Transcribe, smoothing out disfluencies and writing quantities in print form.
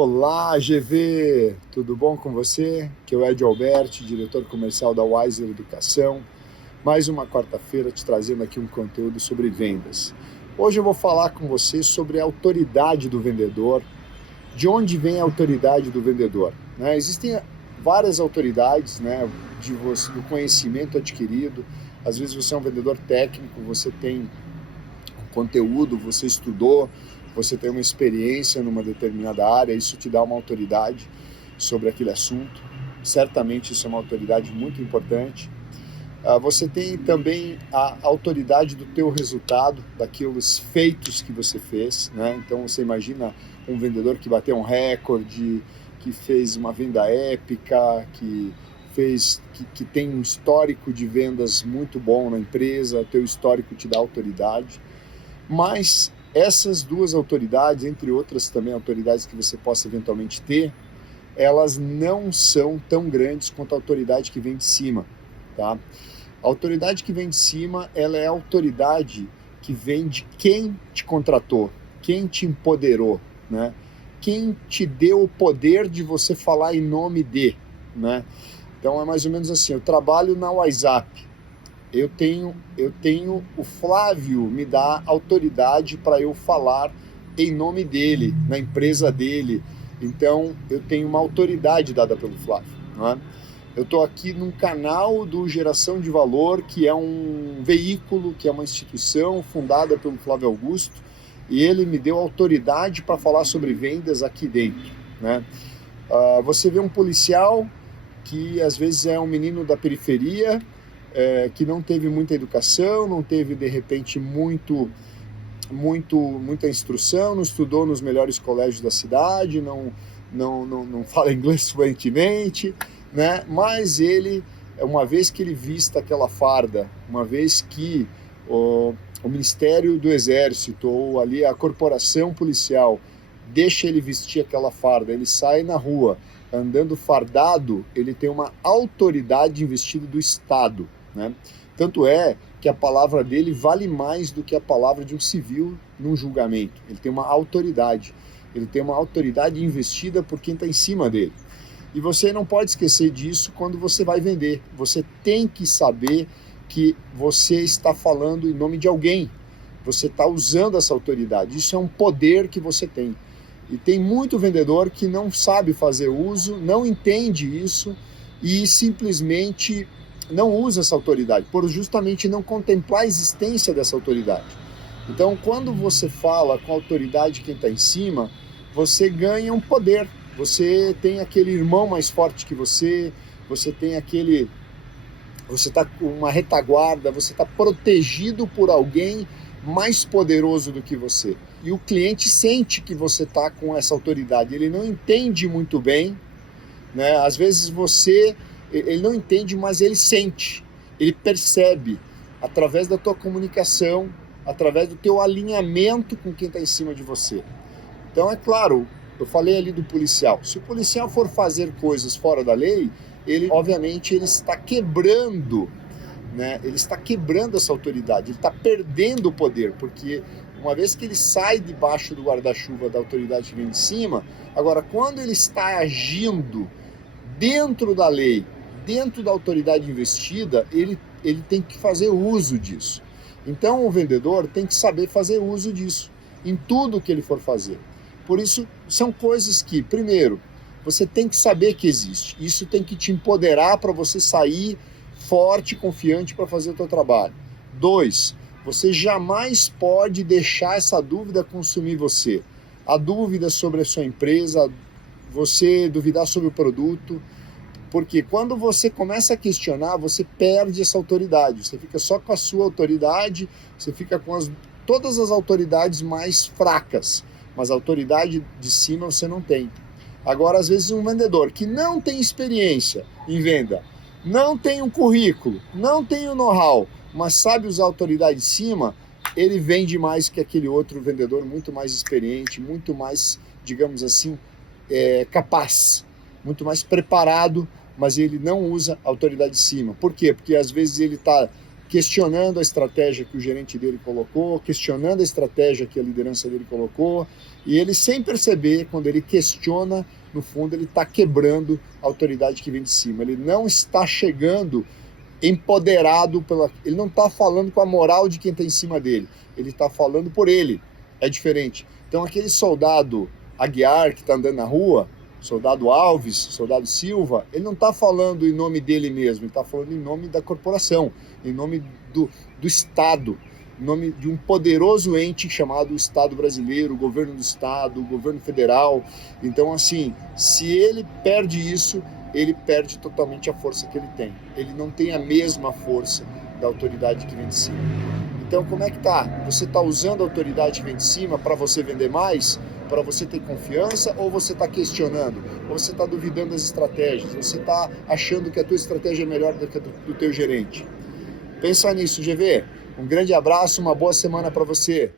Olá, GV! Tudo bom com você? Que é o Ed Alberti, diretor comercial da Wiser Educação. Mais uma quarta-feira te trazendo aqui um conteúdo sobre vendas. Hoje eu vou falar com você sobre a autoridade do vendedor. De onde vem a autoridade do vendedor? Existem várias autoridades, do conhecimento adquirido. Às vezes você é um vendedor técnico, você tem conteúdo, você estudou, você tem uma experiência numa determinada área, isso te dá uma autoridade sobre aquele assunto. Certamente isso é uma autoridade muito importante. Você tem também a autoridade do teu resultado, daqueles feitos que você fez, Então você imagina um vendedor que bateu um recorde, que fez uma venda épica, que tem um histórico de vendas muito bom na empresa, teu histórico te dá autoridade. Mas essas duas autoridades, entre outras também autoridades que você possa eventualmente ter, elas não são tão grandes quanto a autoridade que vem de cima, tá? A autoridade que vem de cima, ela é a autoridade que vem de quem te contratou, quem te empoderou, Quem te deu o poder de você falar em nome de, Então é mais ou menos assim, eu trabalho na WhatsApp. Eu tenho o Flávio me dá autoridade para eu falar em nome dele, na empresa dele. Então, eu tenho uma autoridade dada pelo Flávio. Eu estou aqui num canal do Geração de Valor, que é um veículo, que é uma instituição fundada pelo Flávio Augusto, e ele me deu autoridade para falar sobre vendas aqui dentro. Você vê um policial que às vezes é um menino da periferia, que não teve muita educação, não teve, de repente, muita instrução, não estudou nos melhores colégios da cidade, não fala inglês fluentemente, Mas ele, uma vez que ele vista aquela farda, uma vez que o Ministério do Exército ou ali a corporação policial deixa ele vestir aquela farda, ele sai na rua andando fardado, ele tem uma autoridade investida do Estado. Tanto é que a palavra dele vale mais do que a palavra de um civil num julgamento. Ele tem uma autoridade investida por quem está em cima dele. E você não pode esquecer disso quando você vai vender. Você tem que saber que você está falando em nome de alguém. Você está usando essa autoridade. Isso é um poder que você tem. E tem muito vendedor que não sabe fazer uso, não entende isso e simplesmente não usa essa autoridade, por justamente não contemplar a existência dessa autoridade. Então, quando você fala com a autoridade quem está em cima, você ganha um poder. Você tem aquele irmão mais forte que você tem você está com uma retaguarda, você está protegido por alguém mais poderoso do que você. E o cliente sente que você está com essa autoridade. Ele não entende muito bem, Às vezes ele não entende, mas ele sente, ele percebe, através da tua comunicação, através do teu alinhamento com quem está em cima de você. Então, é claro, eu falei ali do policial. Se o policial for fazer coisas fora da lei, obviamente, ele está quebrando, Ele está quebrando essa autoridade, ele está perdendo o poder, porque uma vez que ele sai debaixo do guarda-chuva da autoridade que vem de cima, agora, quando ele está agindo dentro da lei, dentro da autoridade investida, ele tem que fazer uso disso. Então, o vendedor tem que saber fazer uso disso, em tudo que ele for fazer. Por isso, são coisas que, primeiro, você tem que saber que existe. Isso tem que te empoderar para você sair forte e confiante para fazer o teu trabalho. 2, você jamais pode deixar essa dúvida consumir você. A dúvida sobre a sua empresa, você duvidar sobre o produto, porque quando você começa a questionar, você perde essa autoridade, você fica só com a sua autoridade, você fica com todas as autoridades mais fracas, mas a autoridade de cima você não tem. Agora, às vezes, um vendedor que não tem experiência em venda, não tem um currículo, não tem um know-how, mas sabe usar a autoridade de cima, ele vende mais que aquele outro vendedor muito mais experiente, muito mais, digamos assim, capaz, muito mais preparado, mas ele não usa a autoridade de cima. Por quê? Porque às vezes ele está questionando a estratégia que o gerente dele colocou, questionando a estratégia que a liderança dele colocou, e ele, sem perceber, quando ele questiona, no fundo ele está quebrando a autoridade que vem de cima. Ele não está chegando empoderado ele não está falando com a moral de quem está em cima dele, ele está falando por ele. É diferente. Então aquele soldado Aguiar que está andando na rua, soldado Alves, soldado Silva, ele não está falando em nome dele mesmo, ele está falando em nome da corporação, em nome do Estado, em nome de um poderoso ente chamado Estado brasileiro, o governo do Estado, o governo federal. Então, assim, se ele perde isso, ele perde totalmente a força que ele tem. Ele não tem a mesma força da autoridade que vem de cima. Então, como é que tá? Você está usando a autoridade que vem de cima para você vender mais? Para você ter confiança? Ou você está questionando? Ou você está duvidando das estratégias? Ou você está achando que a tua estratégia é melhor do que a do teu gerente? Pensa nisso, GV. Um grande abraço, uma boa semana para você.